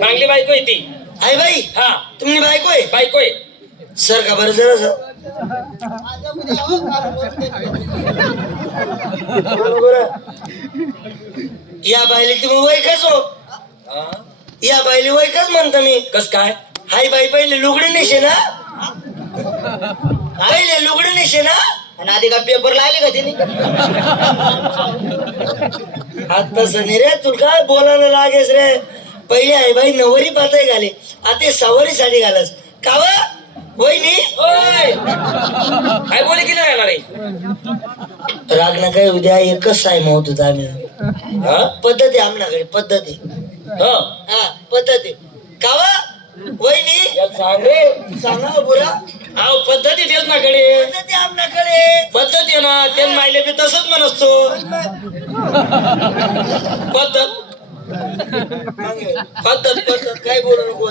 चांगली बायको आहे ती. आई बाई हा. तुम्ही बायको आहे? बायको आहे. सर का बरं जरा सर. या बाईले तुम्ही वय कस हो? या बाईले वय कस म्हणता मी? कस काय? हाय बाई पहिले लुगडे नेशे ना पहिले लुगडे नेशे ना? आणि आधी का पेपर लागले का त्यांनी आता सनी रे तुला काय बोलायला लागेस रे? पहिले आई बाई नवरी पाताय घाले. आता सवारी साडी घालस. का ओय! काय बोले की नाही येणार आहे? राग ना काय उद्या एकच साय होत होता आम्ही. हा? पद्धती आमच्याकडे पद्धती हा. हा पद्धती का? वहिनी? सांग रे. सांगा बुरा. अहो पद्धती देत ना कडे पद्धती आहे ना त्यान मायले बी तसंच म्हणतो पद्धत. पद्धत पद्धत काय बोलू नको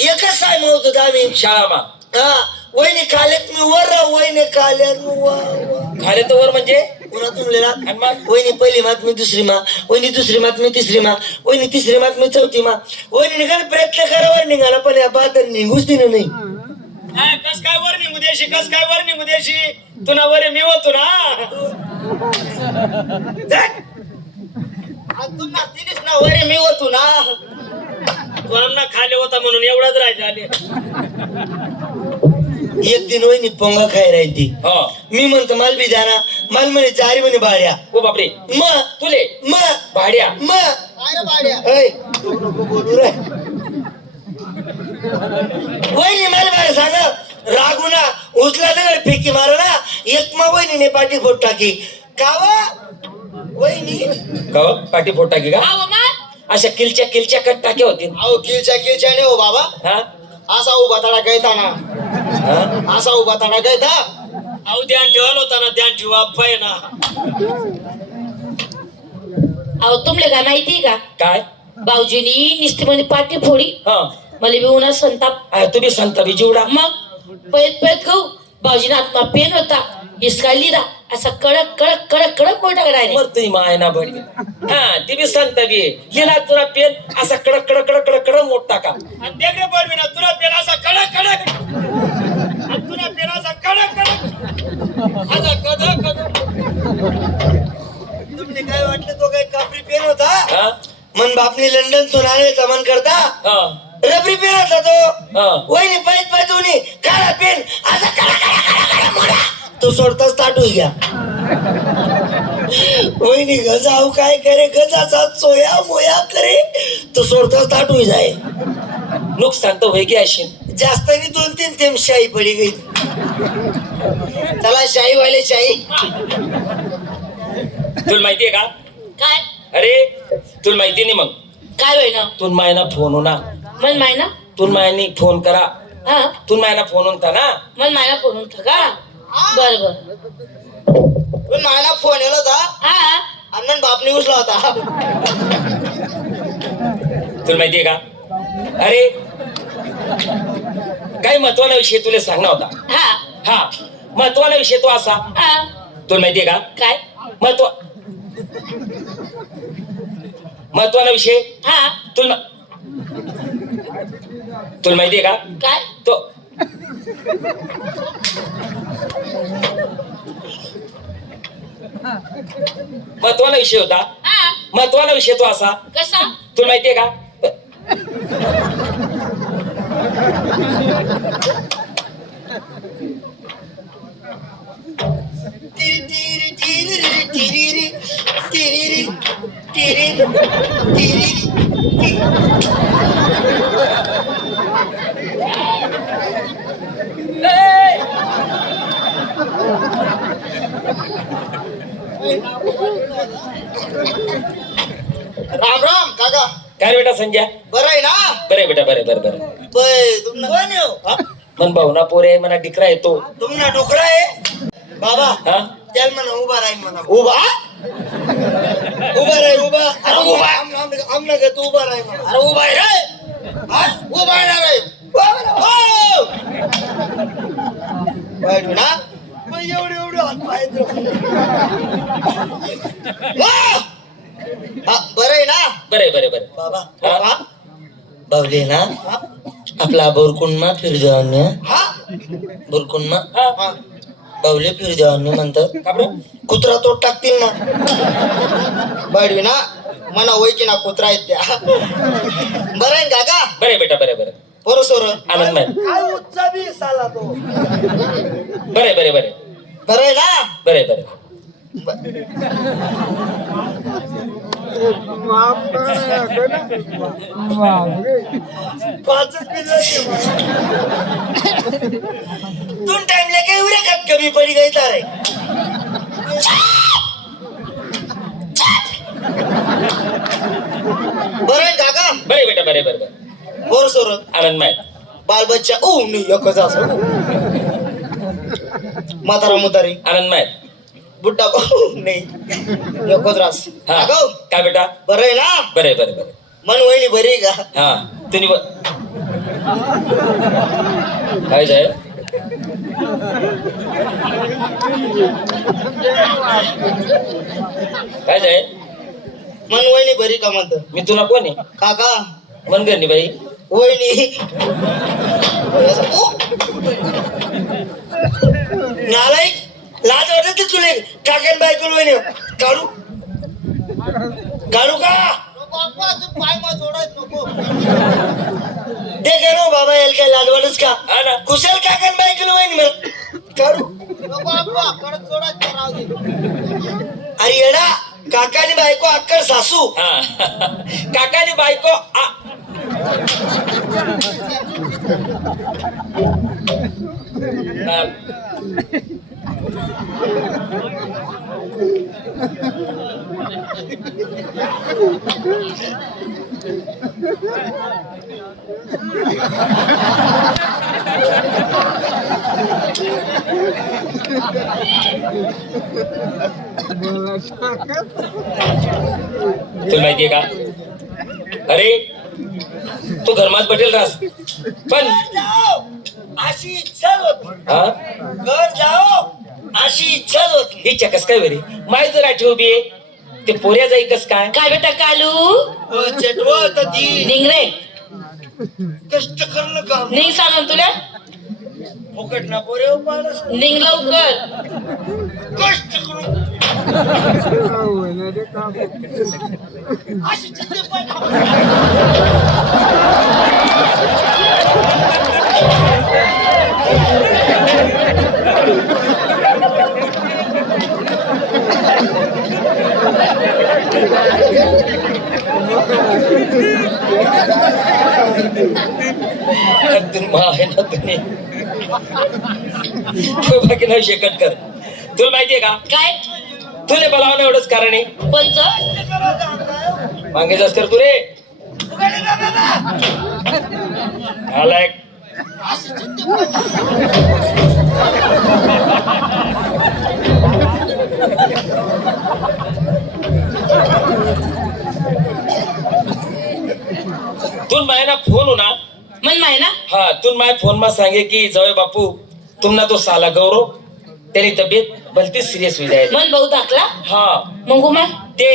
एकच साय होत होता आम्ही शाळामा. हा. वहिनी काल्यात मी वर राहू वहिनी काल्यात मी वर वर. खाले तर वर म्हणजे? पुन्हा तुमले वहिनी पहिली मात मी दुसरी मा. वहिनी दुसरी मात मी तिसरी मा. वहिनी तिसरी मात मी चौथी मा. वहिनी निघाल प्रयत्न करावर निघाला पण या बादर निघूच दिलं नाही. कस काय वर निघू देशी कस काय वर निघू देशी? तुला वर मी होतो ना. तुम्हाला तिनेच ना वरे मी होतो ना. तू खाले होता म्हणून एवढाच राहायचं आले. एक दिन वहिनी पोंगा खाय राहती हो. मी म्हणतो माल बी द्या ना. माल म्हणे चारी म्हणे बाळ्या ओ बापरे. म तुले? म भाड्या. म. ऐ, तू नको बोलू रे. वहिनी मला सांगा. रागू ना. उचला ना फेकी मारा ना. एक मा वहिनीने पाठी फोट टाकी. कावा? वहिनी. का हो? पाठी फोटा की? का अशा किलच्या किलच्या कट टाक्या होतील. अहो किलच्या किलच्या नाही हो बाबा. हा? असा उभा तडा गैता ना. हा? असा उभा तडा गैता अहो ध्यान ठेवायला होता ना ध्यान ठेवा पाय ना. अहो तुमले काय माहिती का? काय? भाऊजीनी निस्ती मध्ये पाठी फोडी. हा. मला बी उन्हा संताप. अरे तुम्ही संत जिवडा. मग पयत पयत खाऊ. भाऊजीना आत्मा पेन होता. हिसका लिदा असा कडक कडक कडक कडक मोठा करायला वर तुम्ही माय ना बडी हा ती बी संत बी. लिहिला तुला पेन असा कडक कडक कडक कडक कडक मोठा का आणि देखरे पडवी ना तुला पेन असा कडक कडक. आणि तुला पेन असा कडक कडक. असा कद कद तुम्ही काय वाटलं तो काय कापरी पेन होता? हा? मन बापनी लंडन तो आले मन करता? हा. रबरी पेन होता तो? हा. वहिनी पाहिजे पाहिजे काळा पेन. असा काळा काळा काळा काळा मोडा. तो सोडताच ताटू घ्या वहिनी गजाव काय करे? गजाचा चोया मोया करे तो सोडताच ताटू जाय नुकसान तर की अशी जास्त नाही दोन तीन थेंब शाही पडी गई. चला शाही वाले शाही तुला माहितीये का? काय? अरे तुला माहिती नाही मग? काय होय ना? तुला मायना फोन होना मन माय ना तुला मायनी फोन करा. हा. तुला मायना फोन होता ना मन मायना फोन होता का बर बर पण मला फोन येलो होता. हा. अण्णन बापने उचला होता. तुला माहितीये का? अरे काही महत्त्वाचा विषय तुला सांगणार होता. हा. हा. महत्त्वाचा विषय तो असा. हा. तुला माहितीये का? काय? महत्त्व महत्त्वाचा विषय? हा. तुला तुला माहितीये का? काय? तो महत्त्वाचा विषय होता. हा. महत्त्वाचा विषय तो असा. कसा? तुला माहितीये का तिरी तिरी तिरी तिरी तिरी तिरी तिरी राम राम काका काय रे बेटा संजय बरं आहे ना? बरे बेटा बरे बरे बरे बय तुम कोण आहे हो? मन भावना पोरे मना डिकरा येतो तुमना डोकरा आहे? बाबा हा? त्याला म्हणा उभा राहील म्हणा. उभा? उभा राही उभा. अरे उभा. आमना तू उभा राही म्हणा. अरे उभा आहे रे. हा? उभा आहे. ना. रे हो! वाईट ना मग एवढे एवढे हात पाय हा! बरं आहे ना? बरे बरे बरे बाबा हा. बावले ना? आपला बोरकुंडमा फिरदेवाने हा. बोरकुंडमा? हा. हा. बावले फिरदेवाने म्हणतात. का? कुत्रा तोड टाकतील ना. बडवी ना मना ओळखी ना कुत्रा आहेत त्या. बरं आहे ना काका? बरे बेटा बरे बरे बरं सोर? आनंदमय काय उच्चा बी साला तो. बरे बरे बरे बरं आहे ना? बरे बरे दोन टाइमला काही उऱ्या खात कमी पडी गई तारे बरं आहे काका? बरे बेटा बरे बरे बरे बरं सोर? आनंदमय बाल बच्चा ओ नाही एकच असं. म्हातारा मुतारी आनंदमय बुड्ढा भाऊ. नाही. एकच रास हा. काय बेटा? बरं आहे ना? बरे बरे बरे मन वहिनी बरी आहे का? हा. तुम्ही ब- काय जाय काय जाय मन वहिनी बरी का म्हणत? मी तुला कोण आहे? काका. मनगणी बाई. वहिनी. नालायक. लाज वाटत तुले? काकन बायकोल वहिनी काढू? काढू का? पाय मग जोडायचं नको दे का नो बाबा याला काय लाज वाटच का? कुशल काकन बायकोल वहिनी काढू. अरे येडा काकानी बायको अक्कड सासू. काकानी बायको. तुला माहितीये का? अरे तू धर्मात पटेल रास. पण अशी इच्छा होती. हा? घर जाओ अशी इच्छा होती. ही चकस काय बरी? माय जर आठव बी ते पोऱ्या जाई कस काय? काय बेटा कालू? चेटवा होता ती. निघ रे. कष्ट करणं काम. निघ सांगून तुला. फुकट ना पोरे पाडस निघ लवकर. कष्ट करून अशी आहे ना तुम्ही. बाकी शेकट कर. तुला माहितीये का? काय? तुले बोलावणं एवढंच कारण आहे. कोणचं? मागे जास्त कर तू रे. आलाय. तुन माय ना फोन हो ना मन माय ना हा तुन माय फोन मा सांगे की जवळ बापू तुमना तो साला गौरव त्याची तब्येत भलती सिरियस होई जाय मन भाऊ दाखला हा. मग उमा ते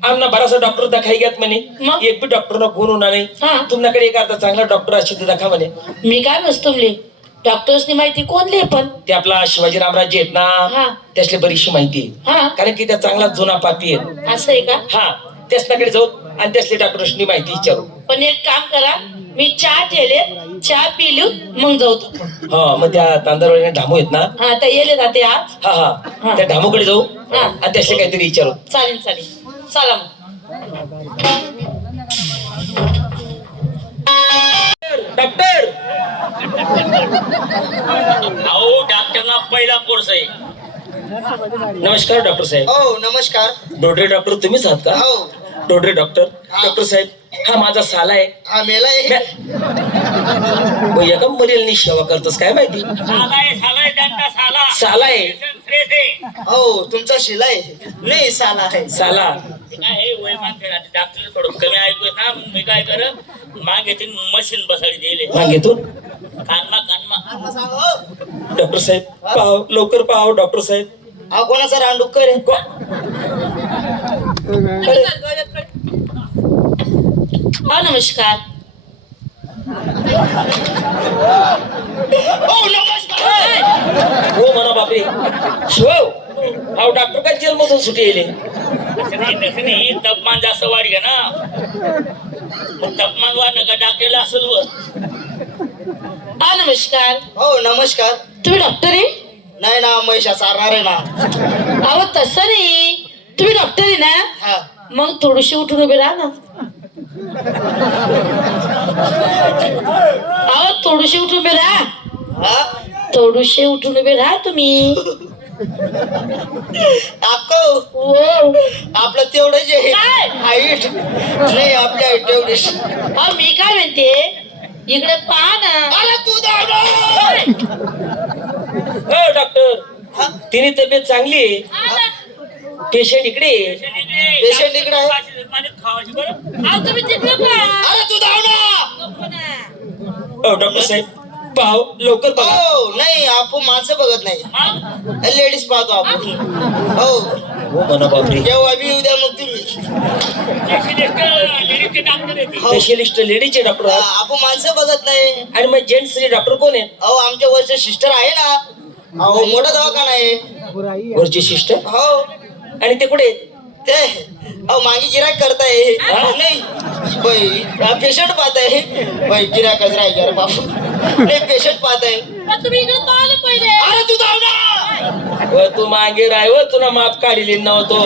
आमना बराचसा डॉक्टर दाखाई घ्यात म्हणे. मग? एक बी डॉक्टर ना गुण होणार नाही. हा. तुमच्याकडे एक अर्धा चांगला डॉक्टर अशी ते दाखवा म्हणे. मी काय म्हणतो तुमले डॉक्टर्सनी माहिती कोणले पण? ते आपला शिवाजी रामराज्य आहेत हा. ना त्यासले बरीचशी माहिती आहे हा. कारण की त्या चांगला जुना पापी आहेत. असं आहे का? हा. त्याच्याकडे जाऊ आणि त्यासले डॉक्टरशी माहिती विचारू. पण एक काम करा मी चहा ठेले चहा पिलू मग जाऊ तो. हा मग त्या तांदळवाडी ढामू आहेत ना? हा आता येले जाते आज. हा हा. हा. त्या ढामूकडे जाऊ हा. आणि त्यासले काहीतरी विचारू. चालेल चालेल. चला मग. डॉक्टर! अहो डॉक्टरना पहिला कोर्स आहे. नमस्कार डॉक्टर साहेब. हो नमस्कार. डोडरे डॉक्टर तुम्हीच आहात का? हो. डोडरे डॉक्टर डॉक्टर साहेब. हा माझा साला आहे. हा हो, एका मरेलनी सेवा करतोस काय माहिती? साला आहे हो तुमचा शिलाय नाही साला आहे. साला. डॉक्टर थोडं कमी ऐकू ना मग मी काय कर मागे ते मशीन बसाडी दिले मागेतून कानमा कानमा. सांग हो. डॉक्टर साहेब पाव लवकर पाव डॉक्टर साहेब. हा कोणाचा हा नमस्कार हो नमस्कार. हो म्हणा बापरे. शिव अहो डॉक्टर काय जेल मधून सुटी येईल तसं नाही तापमान जास्त वाढ घ्या ना. मग तापमान वाढलं का डाक्टरला असं वर? हा नमस्कार. हो नमस्कार. तुम्ही डॉक्टर आहे? नाही ना महिषा चालणार आहे ना. अहो तसं नाही. तुम्ही डॉक्टर आहे ना? हा. मग थोडीशी उठून उभे राहा ना. अहो थोडीशी उठून उभे राहा. हा थोडीशी उठून उभे राहा तुम्ही. हो आपलं तेवढं जे काय? हाईट नाही आपल्या हाईट तेवढीच अहो मी काय म्हणते? इकडे पहा ना. अरे तू दादा हो डॉक्टर? तिने तब्येत चांगली आहे? पेशंट इकडे आहे. Patient इकडे आहे. अरे तू दादा हो डॉक्टर साहेब पाव लवकर बघा. हो नाही आपण माणसं बघत नाही. लेडीज पाहतो आपण. हो? हो. म्हणा बापरे. केव्हा बी उद्या मग तुम्ही. हो. स्पेशलिस्ट लेडीचे डॉक्टर आहेत. आपण माणसं बघत नाही. आणि मग जेंट्स डॉक्टर कोण आहेत? अहो आमच्या वरचे सिस्टर आहे ना. अहो मोठा दवाखाना आहे. वरची सिस्टर हो. आणि ते कुठे? ते अहो मागे गिराक करताय. हा? नाही. बाई पेशंट पाहताय. बाई गिराकच राही घर बापू नाही पेशंट पाहताय. अरे तू धाव ना व तू मागे राय व तुला माप काढिली नव्हतो.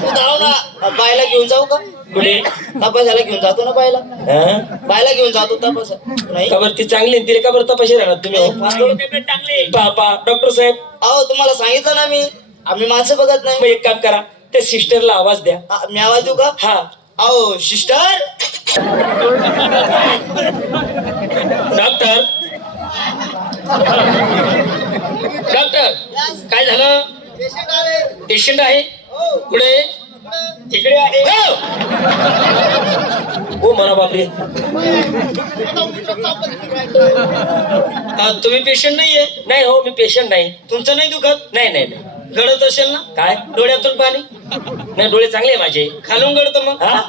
तू धाव ना बायला घेऊन जाऊ का? कुठे? तपासाला घेऊन जातो ना बायला? हा? बायला घेऊन जातो तपासा. नाही. का बरं ती चांगली आहे, तिला का बरं तपाशी राहणार तुम्ही? हो? चांगली पापा डॉक्टर साहेब. अहो तुम्हाला सांगितलं ना मी. आम्ही माणसं बघत मग नाही एक काम करा त्या सिस्टरला आवाज द्या. आ, मी आवाज देऊ का? हा. अहो सिस्टर? डॉक्टर? डॉक्टर काय झालं? पेशंट आहे? कुठे? इकडे आहे. हो! म्हणा बापरे. हा, तुम्ही पेशंट नाहीये? नाही हो मी पेशंट नाही. तुमचं नाही दुखत? नाही नाही नाही. गळत असेल ना? काय? डोळ्यातून पाणी? नाही डोळे चांगले आहे माझे. खालून गळतं मग? हा?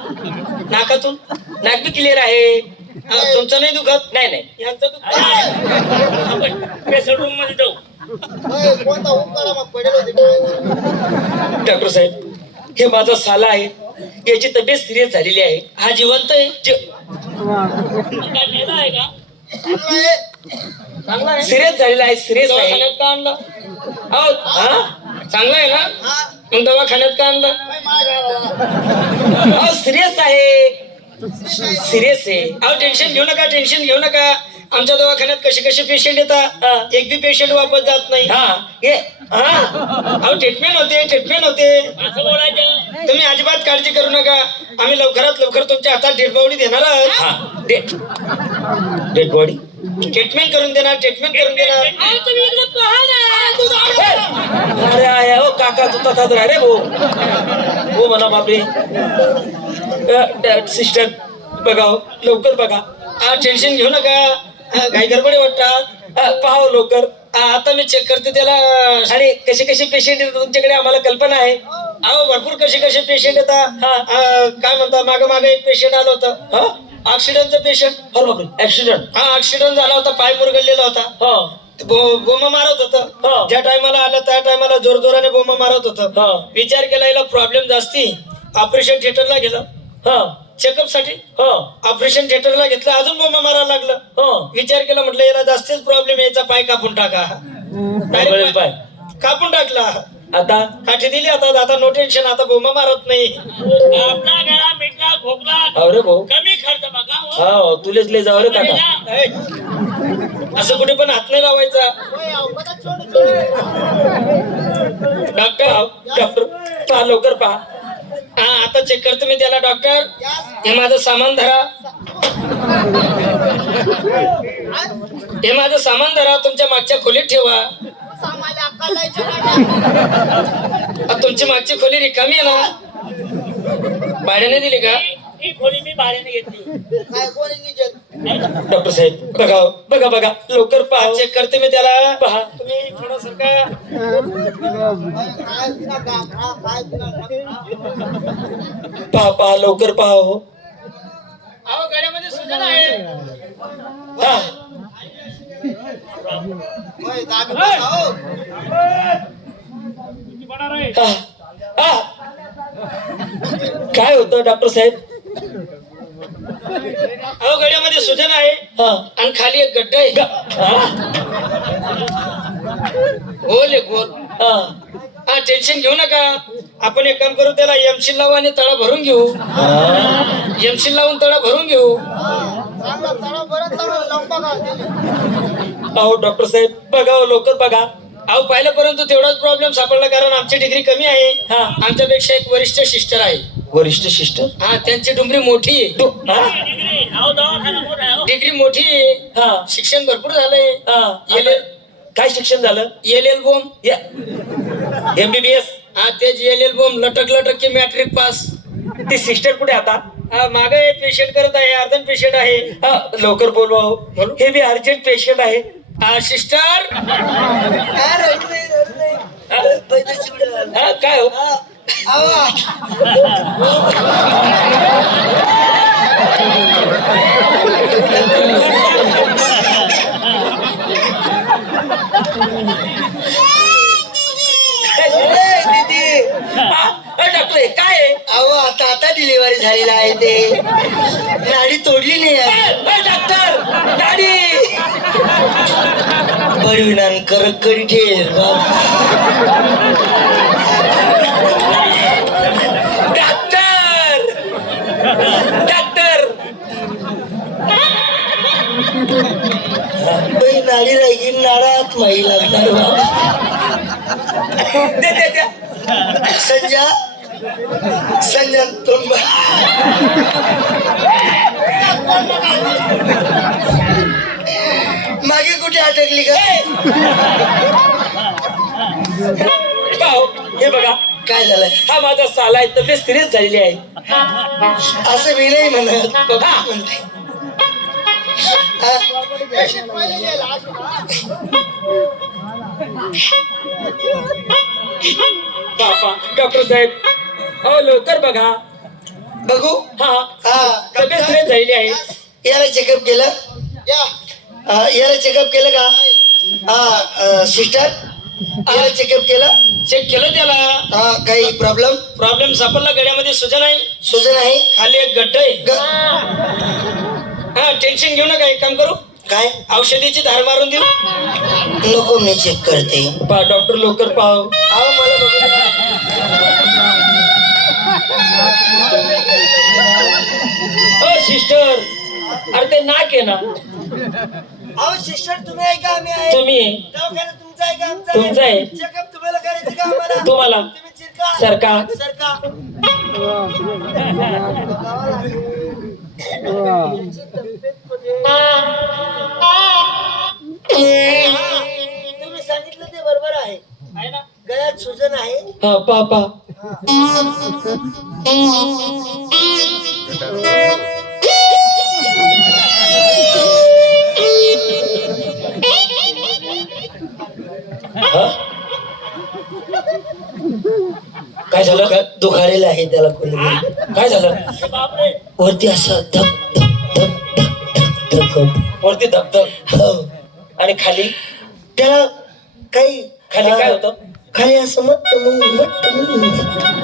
नाकातून? नाक बी क्लिअर आहे. हा, तुमचं नाही दुखत? नाही नाही. यांचं दुखत. आपण पेशंट रूममध्ये जाऊ. कोणता उपकारा मग पडेल होते काय? डॉक्टर साहेब हे माझा साला आहे. याची तब्येत सिरियस झालेली आहे. हा जिवंत आहे? जे काय नेला आहे का चांगलं आहे. चांगला आहे सिरियस झालेला आहे सिरियस आहे. दवाखान्यात का आणला? अहो, हा? चांगला आहे ना? हा, मग दवाखान्यात का आणला? सिरियस आहे. सिरियस आहे. अहो टेन्शन घेऊ नका टेन्शन घेऊ नका. आमच्या दवाखान्यात कसे कसे पेशंट हा. येतात एक बी पेशंट वापस जात नाही. हा. हा ट्रीटमेंट होते ट्रीटमेंट होते. असं बोलायचं. तुम्ही अजिबात काळजी करू नका. आम्ही लवकरात लवकर तुमच्या हातात डेड बॉडी देणार आहोत. हा. डेड बॉडी ट्रीटमेंट करून देणार ट्रीटमेंट करून देणार. अरे आहे हो काका तू तसाच राह रे भाऊ. हो म्हणा बापरे. सिस्टर बघा हो, लवकर बघा. हा टेन्शन घेऊ नका. हा, काही गडबडी वाटतात पहा लवकर. आता मी चेक करते त्याला. आणि कसे कसे पेशंट येतात तुमच्याकडे? आम्हाला कल्पना आहे. अहो भरपूर कसे कसे पेशंट येतात काय म्हणता मागे मागे एक पेशंट आलं होतं. ऑक्सिडंटचं पेशंट अरे बापरे ऍक्सिडेंट हा ऍक्सिडेंट झाला होता पाय मुरगळलेला होता. हा. बोमा मारत. होतं. ज्या टायमाला आलं त्या टायमाला जोर जोराने बोमा मारत हा. होतं विचार केला याला प्रॉब्लेम जास्ती. ऑपरेशन थिएटरला गेलं. हा. चेकअपसाठी? हा. ऑपरेशन थिएटरला घेतलं अजून बोमा मारायला लागलं. हा. विचार केला म्हटलं याला जास्तीच प्रॉब्लेम याचा पाय कापून टाका. पाय. कापून टाकला. आता? काठी दिली आता आता नो टेन्शन आता बोमा मारत नाही. आपला गळा मिटला खोकला. अरे भाऊ. कमी खर्च बघा हो. हा तुलेच लय जाऊ रे काका. असं कुठे पण हात नाही लावायचा. डॉक्टर डॉक्टर पहा लवकर पहा. हा आता चेक करतो मी त्याला डॉक्टर हे माझं सामान धरा. हे माझं सामान धरा तुमच्या मागच्या खोलीत ठेवा. तुमची मागची खोली रिकामी आहे ना? भाड्याने दिली का? ही- खोली मी भाड्याने घेतली? डॉक्टर साहेब बघा हो, बघा बघा. लवकर पहा. चेक करते मी त्याला. पहा. तुम्ही पहा पहा लवकर पहा हो. अहो सुजन आहे. हा. हो. हा, हा. काय होतं डॉक्टर साहेब? अहो गड्यामध्ये सुजन आहे हा. आणि खाली एक गड्डा आहे. हा? गोल आहे गोल टेन्शन घेऊ नका. आपण एक काम करू त्याला एमशील लावू आणि तळा भरून घेऊ. एमशील लावून तळा भरून घेऊ. अहो डॉक्टर साहेब बघा हो, लवकर बघा. अहो पाहिल्यापर्यंत तेवढाच प्रॉब्लेम सापडला कारण आमची डिग्री कमी आहे. हा. आमच्यापेक्षा एक वरिष्ठ सिस्टर आहे. वरिष्ठ सिस्टर हा त्यांची डुंगरी मोठी. आहे तो हा? डिग्री मोठी. आहे हा. शिक्षण भरपूर झालंय. हा. एल एल काय शिक्षण झालं? एल एल बोम एमबीबीएस हा तेच एल एल बोम लटक लटक की मॅट्रिक पास ती सिस्टर कुठे आता? हा मागे पेशंट करत आहे. अर्धन पेशंट आहे. हा, लवकर बोलवा हो. हे बी अर्जंट पेशंट आहे. हा सिस्टर काय. हा, काय डॉक्टर काय अहो आता आता डिलिव्हरी झालेला आहे ते नाडी तोडलेली आहे डॉक्टर गाडी परिणाम करकडी करी ठेल डॉक्टर डॉक्टर बाई नाडी राहील नाडात माही लागणार बाबा दे दे. दे संजय संजय तोंड मागे कुठे अटकली का? पाहो हे बघा. काय झालं हा माझा साला आहे तब्येत सिरियस झालेली आहे. असं मी नाही म्हणत पप्पा म्हणते. बापा डॉक्टर साहेब अहो लवकर बघा. बघू. हा हा. तब्येत सिरियस झालेली आहे. याला चेकअप केलं? या. हा, याला चेकअप केलं का? हा सिस्टर याला चेकअप केलं? चेक केलं त्याला. हा काही प्रॉब्लेम प्रॉब्लेम सापडला गड्यामध्ये सुजन आहे. सुजन आहे? खाली एक गड्ड आहे. ग- टेन्शन घेऊ नका एक काम करू. काय? औषधीची धार मारून देऊ. नको मी चेक करते. पहा डॉक्टर लवकर पाहो मला बघू द्या. अ सिस्टर अरे ते नाक आहे ना. अहो सिस्टर तुम्ही आहे का? आम्ही आहे. तुम्ही दवाखाना तुमचा आहे का? आमचा तुमचा आहे. चेकअप तुम्हाला करायचं का आम्हाला? तुम्हाला. तुम्ही चिरका सरका. सरका. तुम्ही सांगितलं ते बरोबर आहे. गळ्यात सुजन आहे. हा पहा हा? काय झालं? काय दुखालेलं आहे त्याला कोणी काय झालं? वरती असं धप धप धप धप धप धप होतं. वरती धबधब हो. आणि खाली? त्याला काही खाली काय होतं? खाली असं मट्ट मुंग मट्ट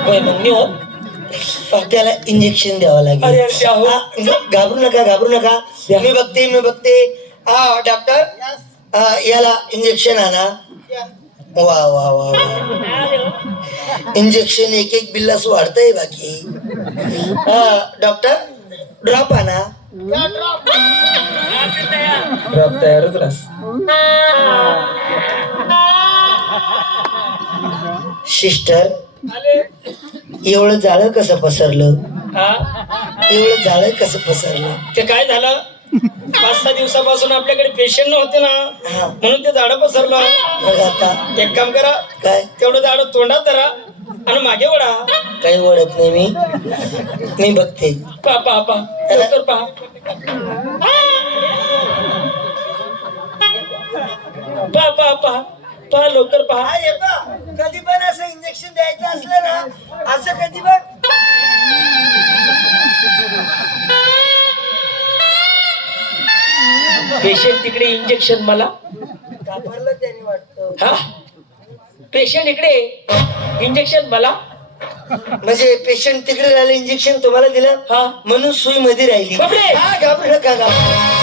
होय मग मी हो. त्याला इंजेक्शन द्यावं लागेल. घाबरू नका घाबरू नका. मी बघते मी बघते. हा डॉक्टर याला इंजेक्शन आणा. वा वा वा इंजेक्शन एक एक बिल्लास वाढतंय बाकी. डॉक्टर ड्रॉप आणा. ड्रॉप तयारच रास सिस्टर एवढं जाळं कसं पसरलं? एवढं जाळं कसं पसरलं? ते काय झालं? पाच सहा दिवसापासून आपल्याकडे पेशंट नव्हते ना. म्हणून ते झाड पसरलं. आता? एक काम करा. काय? तेवढं झाड तोंडात धरा आणि मागे वडा काही ओळख नाही मी. मी बघते. पा पा पा लवकर पा पा पा पा पा लवकर पा कधी पण असं इंजेक्शन द्यायचं असलं ना असं कधी पण पेशंट तिकडे इंजेक्शन मला. घाबरलं त्याने वाटतं. हा? पेशंट इकडे. इंजेक्शन मला. म्हणजे पेशंट तिकडे राहिलं इंजेक्शन तुम्हाला दिलं? हा. म्हणून सुई मध्ये राहिली. बापरे! हा, घाबरू नका घाबरू नका.